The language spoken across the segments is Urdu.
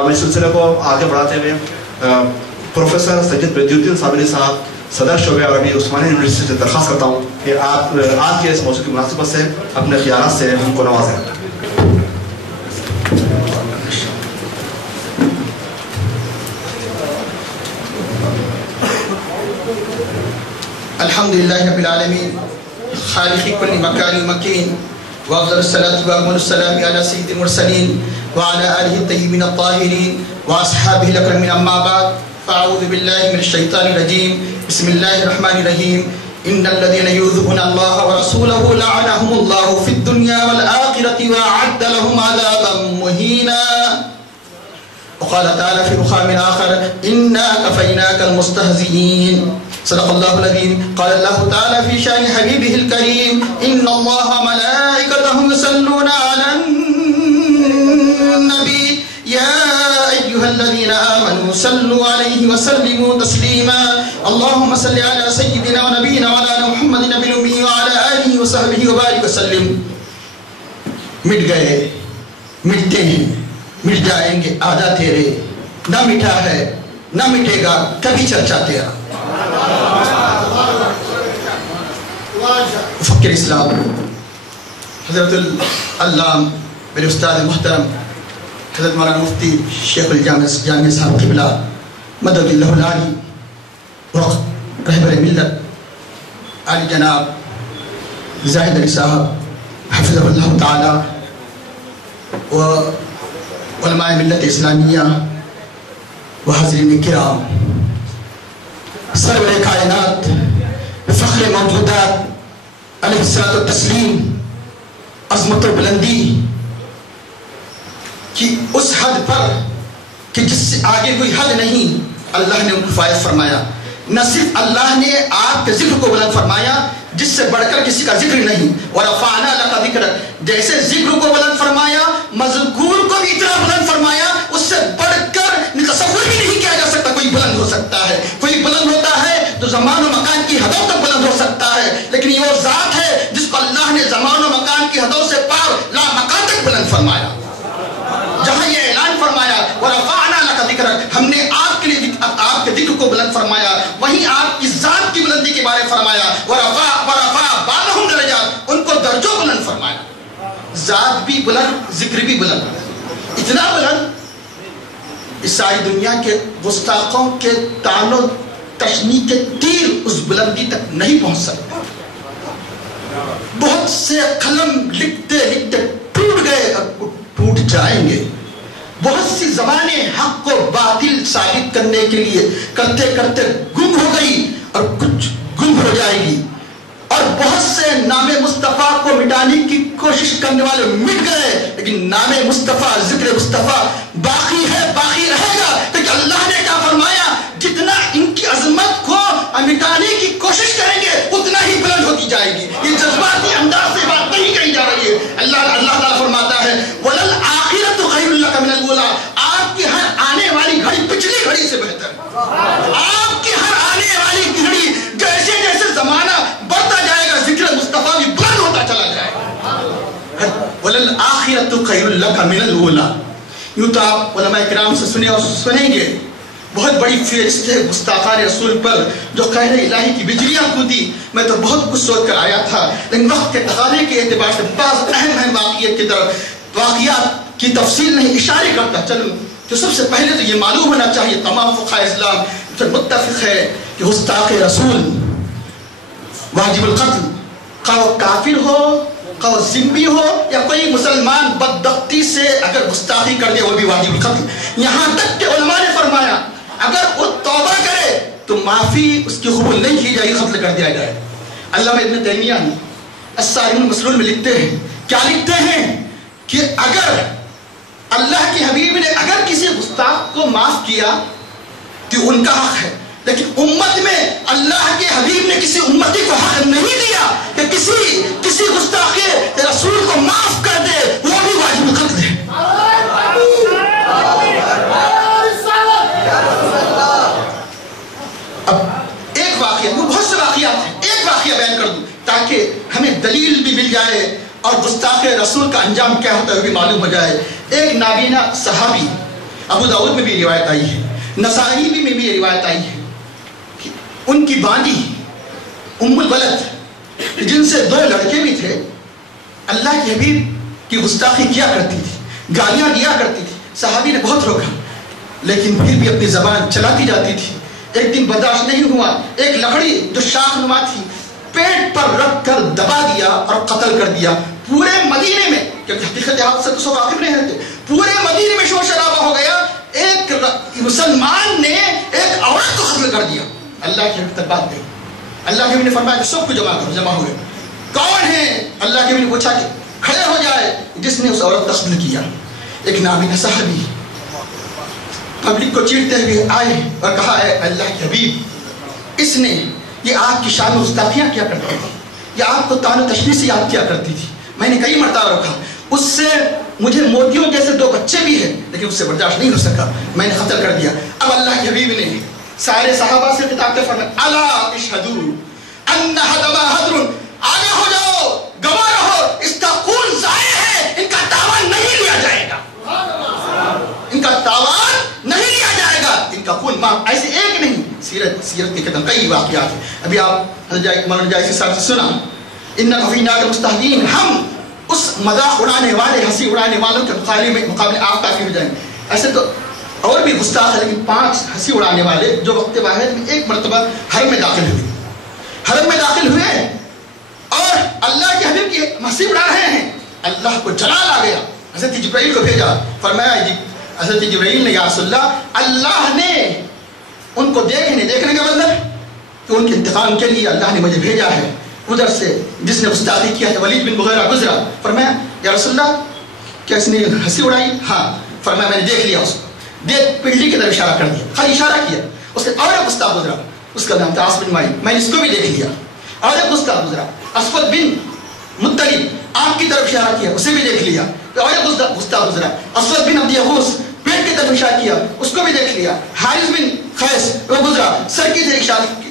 اور میں سلسلے کو آگے بڑھاتے ہوئے پروفیسر سید بدیعالدین صابری صاحب صدر شعبہ عربی عثمانیہ یونیورسٹی سے درخواست کرتا ہوں کہ آپ آج کے اس موضوع کی مناسبت سے اپنے خیالات سے ہم کو نوازیں. الحمدللہ رب العالمین خالق کل مکان مکین وافضل الصلاة واکمل السلام علی سید المرسلین وعلى آلہ الطیبین الطاہرین واصحابہ الاکرمین اما بعد فاعوذ باللہ من الشیطان الرجیم بسم اللہ الرحمن الرحیم ان الذین یؤذون اللہ ورسولہ لعنہم اللہ فی الدنیا والآخرۃ وأعد لهم عذابا مہینا. وقال تعالی فی مقام آخر انا کفیناک المستہزئین. صدق اللہ العظیم. قال اللہ تعالی فی شان حبیبہ الکریم ان اللہ ملائکتہ یصلون علی النبی یا ایہا الذین آمنوا صلوا علیہ وسلموا تسلیما. اللہم صل علی سیدنا و نبینا وعلی محمد نبی الامی وعلی آلہ وصحبہ وبارک وسلم. مٹ گئے، مٹتے ہیں، مٹ جائیں گے آدھا تیرے، نہ مٹا ہے نہ مٹے گا کبھی چرچا تیرا. فقر اسلام حضرت علامہ میرے استاد محترم حضرت مولانا مفتی شیخ الجامع صاحب قبلہ مدد اللہ العالی وقت رہبر ملت علی جناب زاہد علی صاحب حفظہ اللہ تعالی و علماء ملت اسلامیہ و حاضرین کرام، سرور کائنات فخر موجودات علیہ الصلوۃ والتسلیم، عظمت و بلندی کی اس حد پر کہ جس سے آگے کوئی حد نہیں، اللہ نے ان کو فائز فرمایا. نہ صرف اللہ نے آپ کے ذکر کو بلند فرمایا جس سے بڑھ کر کسی کا ذکر نہیں، وَرَفَعْنَا لَكَ ذِكْرَكَ، جیسے ذکر کو بلند فرمایا مذکور کو بھی اتنا بلند فرمایا، اس سے بڑھ کر تصور بھی نہیں کیا جا سکتا. کوئی بلند ہو سکتا ہے، کوئی بلند ہوتا ہے تو زمان و مکان کی حدوں تک بلند ہو سکتا ہے، لیکن یہ وہ ذات ہے جس کو اللہ نے زمان و مکان کی حدوں سے پار لا مکان تک بلند فرمایا. جہاں یہ اعلان فرمایا وَرَفَعْنَا لَكَ ذِكْرَكَ، ہم نے آپ کے لیے آپ کے ذکر کو بلند فرمایا، وہیں آپ کی ذات کی بلندی کے بارے فرمایا وَرَفَعَ بَعْضَهُمْ دَرَجَاتٍ، ان کو درجوں بلند فرمایا. ذات بھی بلند، ذکر بھی بلند، اتنا بلند اس ساری دنیا کے گستاخوں کے طعن و تشنیع کے تیر اس بلندی تک نہیں پہنچ سکتے. بہت سے قلم لکھتے لکھتے ٹوٹ گئے اور ٹوٹ جائیں گے. بہت سی زبانیں حق کو باطل ثابت کرنے کے لیے کرتے کرتے گم ہو گئی اور کچھ گم ہو جائے گی. اور بہت سے نام مصطفیٰ کو مٹانے کی کوشش کرنے والے مٹ گئے، لیکن نام مصطفیٰ، ذکر مصطفیٰ باقی ہے، باقی رہے گا. کیونکہ اللہ نے کیا فرمایا، جتنا ان کی عظمت کو مٹانے کی کوشش کریں گے اتنا ہی بلند ہوتی جائے گی. یہ جذباتی انداز سے بات نہیں کہی جا رہی ہے. اللہ تعالیٰ فرماتا ہے وَلَلْآخِرَةُ خَيْرٌ لَكَ مِنَ الْأُولَىٰ، آپ کی ہر آنے والی گھڑی پچھلی گھڑی سے بہتر ہے. آپ کی ہر آنے والی گھڑی جیسے جیسے زمانہ بڑھتا جائے گا ذکر مصطفیٰ بھی بلند ہوتا چلا جائے گا. وَلَلْآخِرَةُ خَيْرٌ لَكَ مِنَ الْأُولَىٰ. یوں تو آپ علماء کرام سے سنے اور سنیں گے، بہت بڑی فہرست ہے گستاخان رسول پر جو قہر الہی کی بجلیاں کودی. میں تو بہت کچھ سوچ کر آیا تھا، لیکن وقت کے تقاضے کے اعتبار سے بعض اہم واقعات کی طرف واقعات کی تفصیل نہیں اشارے کرتا چلوں. تو سب سے پہلے تو یہ معلوم ہونا چاہیے، تمام فقہاء اسلام پر متفق ہے کہ گستاخ رسول واجب القتل، خواہ وہ کافر ہو، خواہ وہ ذمہ ہو، یا کوئی مسلمان بدبختی سے اگر گستاخی کر دے وہ بھی واجب القتل. یہاں تک کہ علماء نے فرمایا اگر وہ توبہ کرے تو معافی اس کی قبول نہیں کی جائے گی، قتل کر دیا جائے. علامہ ابن تیمیہ نے الصارم المسلول میں لکھتے ہیں، کیا لکھتے ہیں کہ اگر اللہ کے حبیب نے اگر کسی گستاخ کو معاف کیا تو ان کا حق ہے، لیکن امت میں اللہ کے حبیب نے کسی امتی کو حق نہیں دیا کہ کسی گستاخ رسول کو معاف کر دے، وہ بھی واجب قتل ہے. اب ایک واقعہ، وہ بہت سے واقعات ہیں، ایک واقعہ بیان کر دوں تاکہ ہمیں دلیل بھی مل جائے اور گستاخ رسول کا انجام کیا ہوتا ہے وہ بھی معلوم ہو جائے. ایک نابینا صحابی ابو داؤد میں بھی روایت آئی ہے, نسائی میں بھی روایت آئی ہے کہ ان کی باندی ام الولد جن سے 2 لڑکے بھی تھے, اللہ کے حبیب کی گستاخی کیا کرتی تھی, گالیاں دیا کرتی تھی. صحابی نے بہت روکا لیکن پھر بھی اپنی زبان چلاتی جاتی تھی. ایک دن برداشت نہیں ہوا, ایک لکڑی جو شاخ نما تھی پیٹ پر رکھ کر دبا دیا اور قتل کر دیا. پورے مدینے میں, کیونکہ حقیقت حادثہ تو سب واقف نہیں رہتے, پورے مدینے میں شور شرابہ ہو گیا. ایک مسلمان نے ایک عورت کو قتل کر دیا. اللہ کی حقیقت بات نہیں. اللہ کے نے فرمایا کہ سب کو جمع کرو. جمع ہوئے. کون ہے؟ اللہ کے نے پوچھا کہ کھڑے ہو جائے جس نے اس عورت کا قتل کیا. ایک نابینا صحابی پبلک کو چیرتے ہوئے آئے اور کہا ہے اللہ کے حبیب, اس نے یہ آپ کی شان و گستاخیاں کیا کرتی تھی, یہ آپ کو طعن و تشنیع سے یاد کیا کرتی تھی. میں نے کئی مرتبہ رکھا, اس سے مجھے موتیوں جیسے 2 بچے بھی ہیں لیکن اس سے برداشت نہیں ہو سکا, میں نے قتل کر دیا. اب اللہ کے حبیب نے سارے صحابہ سے خطاب کے فرمایا الا اشہدوا ان حدما حضر, آگے ہو جاؤ, گواہ رہو, اس کا خون ضائع ہے, ان کا تاوان نہیں لیا جائے گا, ان کا تاوان نہیں لیا جائے گا, ان کا خون معاف. ایسے ایک نہیں, سیرت کے قدم کئی واقعات ہیں. ابھی آپ مولانا جائز صاحب سے سنا ان فینا المستہزئین, ہم اس مذاق اڑانے والے, ہنسی اڑانے والوں کے مقابلے آپ کافی ہو جائیں. ایسے تو اور بھی گستاخ ہے لیکن 5 ہنسی اڑانے والے جو وقت واحد میں ایک مرتبہ حرم میں داخل ہوئے, حرم میں داخل ہوئے اور اللہ کے حبیب کی ہنسی اڑا رہے ہیں. اللہ کو جلال آ گیا, حضرت جبرائیل کو بھیجا. فرمایا حضرت جبرائیل نے یا رسول اللہ نے ان کو دیکھنے کا مطلب کہ ان کے انتقام کے لیے اللہ نے مجھے بھیجا ہے. ادھر سے جس نے گستاخی کیا ہے ولید بن مغیرہ گزرا. فرمایا یا رسول اللہ کیا اس نے ہنسی اڑائی؟ ہاں. فرمایا میں نے دیکھ لیا اس کو, دیکھ پنڈلی کی طرف اشارہ کر دیا, خالی اشارہ کیا. اس نے اور ایک گستاخ گزرا, اس کا نام تھا عاص بن وائل, میں نے اس کو بھی دیکھ لیا. اور ایک گستاخ گزرا اسود بن مطلب, آنکھ کی طرف اشارہ کیا, اسے بھی دیکھ لیا. اور ایک گستاخ گزرا اسود بن عبد یغوث, پیٹ کی طرف اشارہ کیا, اس کو بھی دیکھ لیا. حارث بن قیس وہ گزرا, سر کی طرف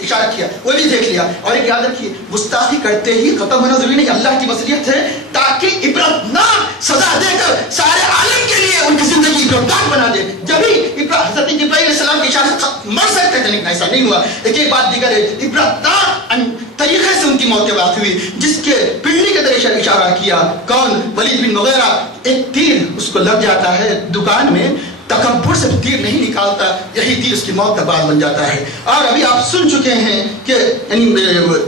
اشارہ کیا, وہ بھی دیکھ لیا. اور ایک یاد رکھیے گستاخی کرتے ہی ختم ہونا ضروری نہیں, اللہ کی مصلحت ہے تاکہ عبرتناک سزا دے کر سارے عالم کے لیے ان کی زندگی عبرتناک بنا دے. جبھی حضرت جبرائیل علیہ السلام کی اشارے سے مر سکتے تھے لیکن ایسا نہیں ہوا. ایک بات دیگر ہے, عبرتناک طریقے سے ان کی موت واقع ہوئی. جس کے پنڈلی کے طرف اشارہ کیا کون؟ ولید بن مغیرہ. ایک تیر اس کو لگ جاتا ہے دکان میں, تکبر سے تیر نہیں نکالتا, یہی تیر اس کی موت کا باعث بن جاتا ہے. اور ابھی آپ سن چکے ہیں کہ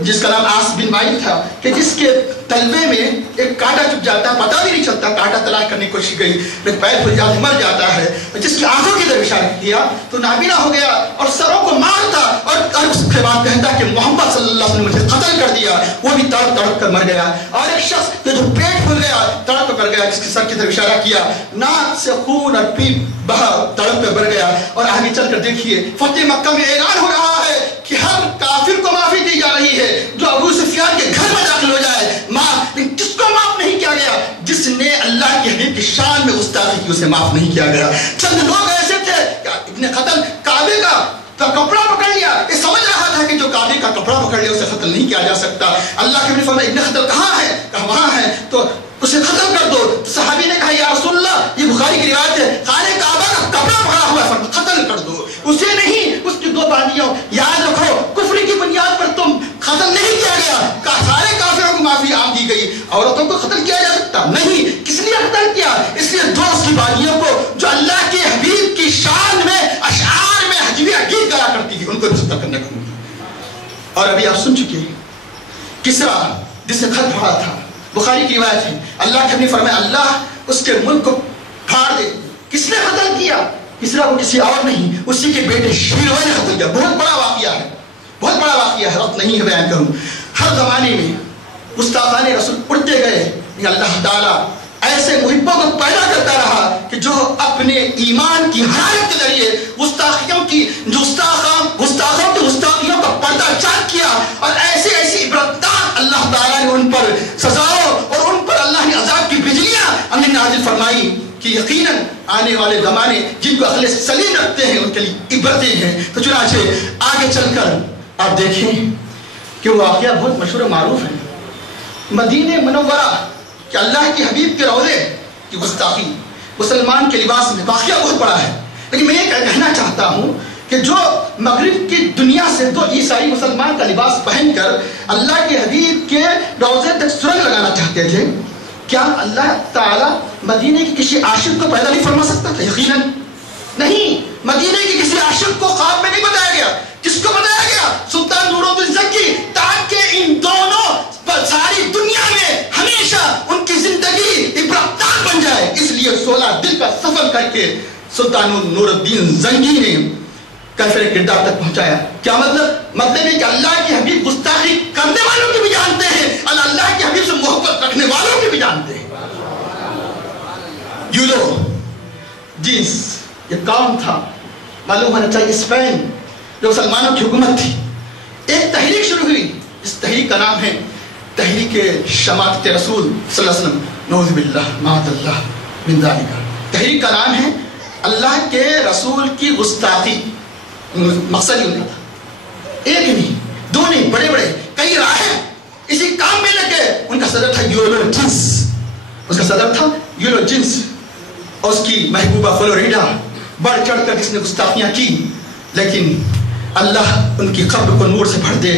جس کا نام عاص بن وائل تھا کہ جس کے تلوے میں ایک کانٹا چپ جاتا ہے, پتہ بھی نہیں چلتا, کانٹا تلاش کرنے کی کوشش گئی لیکن پیر پھل جاتا مر جاتا ہے. جس کی آنکھوں کی طرف اشارہ کیا تو نابینا ہو گیا اور سروں کو مارتا اور اس کے بعد کہتا کہ محمد صلی اللہ علیہ وسلم نے مجھے قتل کر دیا, وہ بھی تڑپ تڑپ کر مر گیا. اور ایک شخص کہ جو پیٹ پھل گیا تڑپ کر گیا, جس کے سر کی طرف اشارہ کیا, ناک سے خون اور پیپ بہا تڑپ پہ بڑھ گیا. اور آگے چل کر دیکھیے فتح مکہ میں اعلان ہو رہا ہے کہ ہر کافر کو معافی دی جا رہی ہے جو ابو سفیان کے گھر میں داخل ہو جائے. معاف, لیکن کس کو معاف نہیں کیا گیا؟ جس نے اللہ کے حبیب کی شان میں گستاخی کی اسے معاف نہیں کیا گیا. چند لوگ ایسے تھے ابن قتل کعبے کا کپڑا پکڑ لیا, یہ سمجھ رہا تھا کہ جو کعبے کا کپڑا پکڑ لیا اسے قتل نہیں کیا جا سکتا. اللہ کے حبیب نے فرمایا ابن قتل کہاں ہے؟ کہا وہاں ہے, تو اسے ختم کر دو. صحابی نے کہا یا رسول اللہ یہ بخاری کی روایت ہے, خانہ کعبہ کا کپڑا پکڑا ہوا ہے, قتل کر دو. اسے نہیں, اس کی 2 باندیاں. یاد رکھو کفر کی بنیاد پر تم قتل نہیں کیا گیا, سارے کافروں کو معافی عام دی گئی. عورتوں کو قتل کیا جا سکتا نہیں. کس لیے قتل کیا؟ اس لیے 2 اس کی باندیوں کو جو اللہ کے حبیب کی شان میں اشعار میں حجویہ گیت گایا کرتی تھی ان کو قتل کرنے کو. اور ابھی آپ سن چکے کسرا جس نے خط پھاڑا تھا, بخاری کی روایت ہے, اللہ کے حبیب نے فرمایا اللہ اس کے ملک کو پھاڑ دے. کس نے قتل کیا؟ کسرا کو کسی اور نہیں, اسی کے بیٹے شیروان نے قتل کیا. بہت بڑا واقعہ ہے, بہت بڑا واقعہ ہے, وقت نہیں ہے بیان کروں. ہر زمانے میں گستاخان رسول اڑتے گئے, اللہ تعالیٰ ایسے محبوں کو پیدا کرتا رہا کہ جو اپنے ایمان کی حرارت کے ذریعے گستاخیوں کی گستاخیوں کا پردہ چاک کیا. اور ایسے ایسی عبرتناک اللہ تعالیٰ نے ان پر سزاؤں اور ان پر اللہ نے عذاب کی بجلیاں نازل فرمائی کہ یقیناً آنے والے زمانے جن کو عقل سلیم رکھتے ہیں ان کے لیے عبرتیں ہیں. تو چنانچہ آگے چل کر آپ دیکھیں کہ وہ واقعہ بہت مشہور و معروف ہے. مدینہ منورہ کہ اللہ کے حبیب کے روضے کی گستاخی مسلمان کے لباس میں واقعہ بہت بڑا ہے. لیکن میں یہ کہنا چاہتا ہوں کہ جو مغرب کی دنیا سے دو عیسائی مسلمان کا لباس پہن کر اللہ کے حبیب کے روضے تک سرنگ لگانا چاہتے تھے، کیا اللہ تعالیٰ مدینے کے کسی عاشق کو پیدا نہیں فرما سکتا تھا؟ یقیناً نہیں. مدینے کے کسی عاشق کو خواب میں نہیں بتایا گیا. کس کو بتایا گیا؟ سلطان نور الدین زنگی، تاکہ ان دونوں ساری دنیا میں ہمیشہ ان کی زندگی عبرتناک بن جائے. اس لیے 16 دن کا سفر کر کے سلطان نور الدین زنگی نے کیفر کردار تک پہنچایا. کیا مطلب ہے کہ اللہ کے حبیب گستاخی کرنے والوں کی بھی جانتے ہیں اور اللہ کے حبیب سے محبت رکھنے والوں کی بھی جانتے ہیں. یولو جینس یہ کون تھا؟ معلوم ہونا چاہیے اسپین جو مسلمانوں کی حکومت تھی. ایک تحریک شروع ہوئی، اس تحریک کا نام ہے تحریک شماتت رسول صلی اللہ علیہ وسلم. نعوذ باللہ معاذ اللہ من ذالک. تحریک کا نام ہے اللہ کے رسول کی گستاخی. مقصد ہی ان کا تھا، ایک نہیں دو نہیں، بڑے بڑے کئی راہیں اسی کام میں لگے. ان کا صدر تھا یولو جنس، اس کا صدر تھا یولو جنس اور اس کی محبوبہ فلوریڈا. بڑھ چڑھ کر جس نے گستاخیاں کی، لیکن اللہ ان کی قبر کو نور سے بھر دے.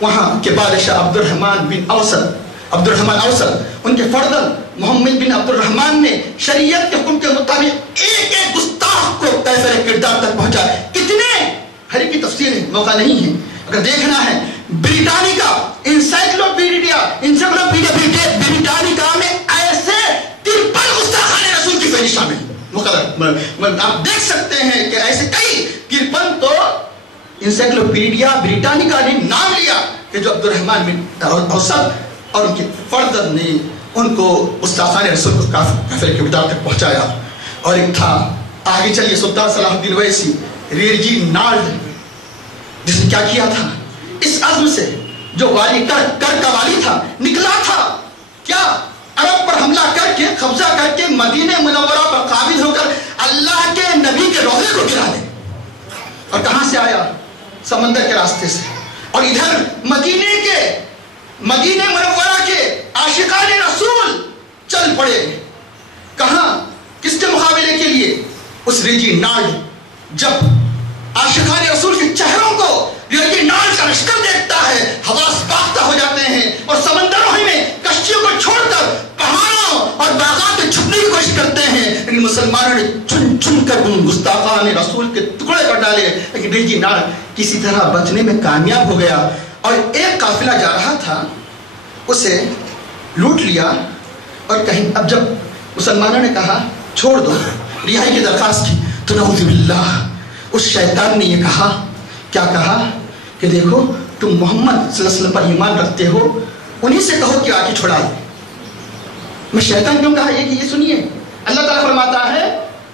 وہاں کے بادشاہ عبد الرحمن اوسط ان کے فردن محمد بن عبد الرحمن نے شریعت کے حکم کے مطابق ایک ایک گستاخ کو کیفر کردار تک پہنچا. کتنے؟ ہر ایک کی تفسیر ہے، موقع نہیں ہے. اگر دیکھنا ہے بریٹانیکا انسائکلوپیڈیا بریٹانیکا میں ایسے 53 گستاخان رسول کی فہرست شامل. آپ دیکھ سکتے ہیں کہ ایسے کئی 53 تو انسائکلوپیڈیا بریٹانیکا نے نام لیا کہ جو عبد الرحمن بن اوسط اور ان کے فردن نے ان کو گستاخان رسول کو کیفر کردار تک پہنچایا. اور ایک تھا آگے چلیے سلطان صلاح الدین اویسی ریجینالڈ، جس نے کیا کیا تھا؟ اس عزم سے جو والی کر کا والی تھا نکلا تھا کیا؟ عرب پر حملہ کر کے قبضہ کر کے مدینہ منورہ پر قابض ہو کر اللہ کے نبی کے روضے کو گرا دے. اور کہاں سے آیا؟ سمندر کے راستے سے. اور ادھر مدینہ منورہ کے عاشقان رسول چل پڑے. کہاں؟ کس کے مقابلے کے لیے؟ اس ریجینالڈ. جب عاشقان رسول کے چہروں کو ریجینالڈ کا لشکر دیکھتا ہے، حواس باختہ ہو جاتے ہیں اور سمندروں ہی میں کشتیوں کو چھوڑ کر پہاڑوں اور باغات میں چھپنے کی کوشش کرتے ہیں. لیکن مسلمانوں نے چن چن کر ان گستاخان رسول کے ٹکڑے کر ڈالے. لیکن ریجینالڈ کسی طرح بچنے میں کامیاب ہو گیا اور ایک قافلہ جا رہا تھا اسے لوٹ لیا. اور کہیں اب جب مسلمانوں نے کہا چھوڑ دو، رہائی کی درخواست کی، تو نعوذ باللہ اس شیطان نے یہ کہا، کیا کہا کہ دیکھو تم محمد صلی اللہ علیہ وسلم پر ایمان رکھتے ہو، انہی سے کہو کہ آگے چھڑا دے. میں شیطان کیوں کہا یہ سنیے. اللہ تعالیٰ فرماتا ہے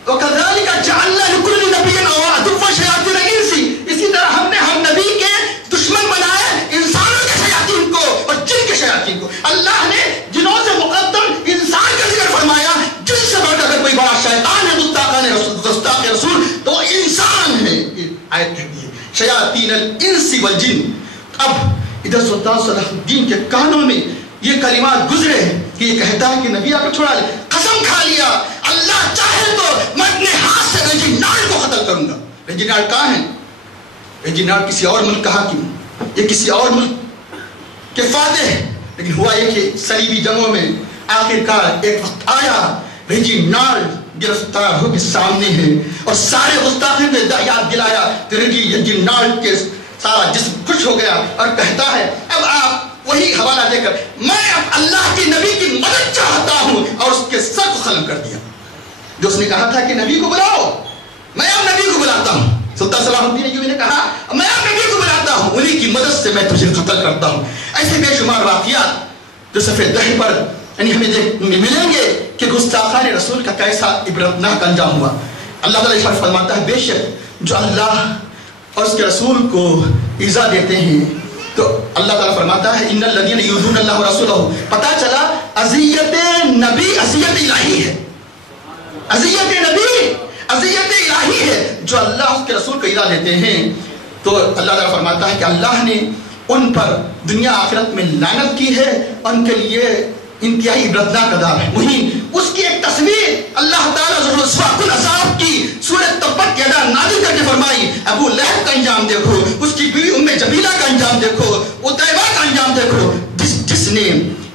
وَكَذَلِكَ جَعَلْنَا لِكُلِّ نَبِيٍّ عَدُوًّا شَيَاطِينَ الْإِنسِ. اسی طرح ہم نے ہر نبی کے دشمن بنائے انسانوں کے شیاطین کو اور جن کے شیاطین کو. اللہ نے جنوں سے مقدم انسان کا ذکر فرمایا، جن سے بڑھ کر کوئی بڑا شیطان ہے گستاخ رسول تو وہ انسان ہے. آیت کہتی ہے شیاطین الانس والجن. اب ادھر سلطان صلاح الدین کے کانوں میں یہ کلمات گزرے کہ یہ کہتا ہے کہ نبی آ کر چھوڑا لے. قسم کھا لیا اللہ چاہے تو میں اپنے ہاتھ سے ریجینالڈ کو قتل کروں گا. ریجینالڈ کہاں ہے؟ ریجینالڈ کسی اور ملک کہا کہ یہ کسی اور ملک کے فاتح ہے. لیکن ہوا یہ کہ صلیبی جنگوں میں آخرکار ایک وقت آیا ریجینالڈ گرفتار ہو کے سامنے ہے اور سارے گستاخوں نے یاد دلایا کہ ریجینالڈ کے سارا جسم خوش ہو گیا اور کہتا ہے اب آپ وہی حوالہ دے کر میں اب اللہ کے نبی کی مدد چاہتا ہوں. اور اس کے سر کو ختم کر دیا. جو اس نے کہا تھا کہ نبی کو بلاؤ، میں اب نبی کو بلاتا ہوں. سلطان صلاح الدین نے کہا میں اب نبی کو بلاتا ہوں، انہی کی مدد سے میں تجھے قتل کرتا ہوں. ایسے بے شمار واقعات جو سفید دہی پر یعنی ہمیں ملیں گے کہ گستاخان رسول کا کیسا عبرتناک انجام ہوا. اللہ تعالیٰ ارشاد فرماتا ہے بے شک جو اللہ اور اس کے رسول کو ایذا دیتے ہیں تو اللہ تعالیٰ فرماتا ہے ان الذین یؤذون اللہ ورسولہ. پتہ چلا اذیت نبی اذیت الہی ہے. اذیت نبی اذیت الہی ہے. جو اللہ اس کے رسول کو ایذا دیتے ہیں تو اللہ تعالیٰ فرماتا ہے کہ اللہ نے ان پر دنیا آخرت میں لعنت کی ہے اور ان کے لیے انتہائی عبرتناک عذاب ہے. وہیں اس کی ایک تصویر اللہ تعالیٰ ذوالرسوا العذاب کی سورہ تبت یدا نازل کر کے فرمائی. ابو لہب کا انجام دیکھو, اس کی بیوی ام جمیلہ کا انجام دیکھو, عتیبہ کا انجام دیکھو. جس نے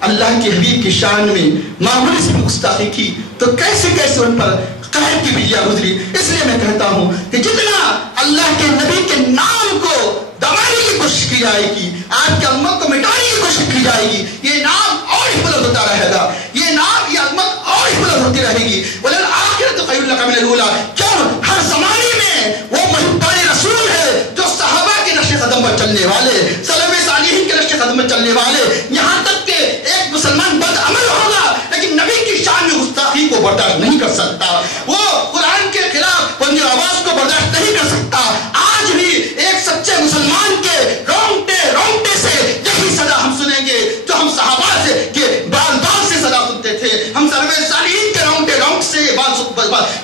اللہ کے حبیب کی شان میں معمولی سی گستاخی کی تو کیسے کیسے ان پر قہر کی بجلیاں گزری. اس لیے میں کہتا ہوں کہ جتنا اللہ کے نبی کے نام کو دبانے کی کوشش کی جائے گی, آپ کی امت کو مٹانے کی کوشش کی جائے گی, یہ نام اور ہی بلند ہوتا رہے گا, یہ نام یہ عظمت اور ہی بلند ہوتی رہے گی. وَلَلْآخِرَةُ خَيْرٌ لَكَ مِنَ الْأُولَىٰ. کیوں ہر زمانے میں وہ محبان رسول ہے جو صحابہ کے نقش قدم پر چلنے والے, سلف صالحین کے نقش قدم پر چلنے والے. یہاں تک کہ ایک مسلمان بد عمل ہوگا لیکن نبی کی شان میں گستاخی کو برداشت نہیں کر سکتا, وہ قرآن کے خلاف اپنی آواز کو برداشت نہیں کر سکتا. آج بھی ایک سچے مسلمان کے رونگٹے سے یہی صدا ہم سنیں گے جو ہم صحابہ سے کے بال سے صدا سنتے تھے, ہم سلف صالحین کے رونگٹ سے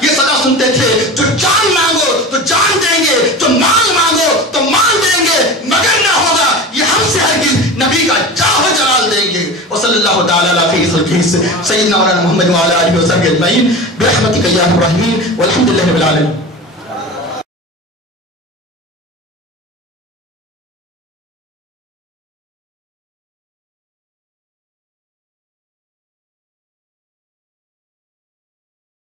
یہ صدا سنتے تھے. جو جان مانگو تو جان دیں گے, جو مال مانگو تو مال دیں گے, مگر نہ ہوگا یہ ہم سے ہرگز نبی کا جاہ و جلال دیں گے. وصلی اللہ تعالی علی خیر خلقہ سیدنا مولانا محمد وعلی آلہ وصحبہ اجمعین برحمتک یا ارحم الراحمین والحمد للہ رب العالمین.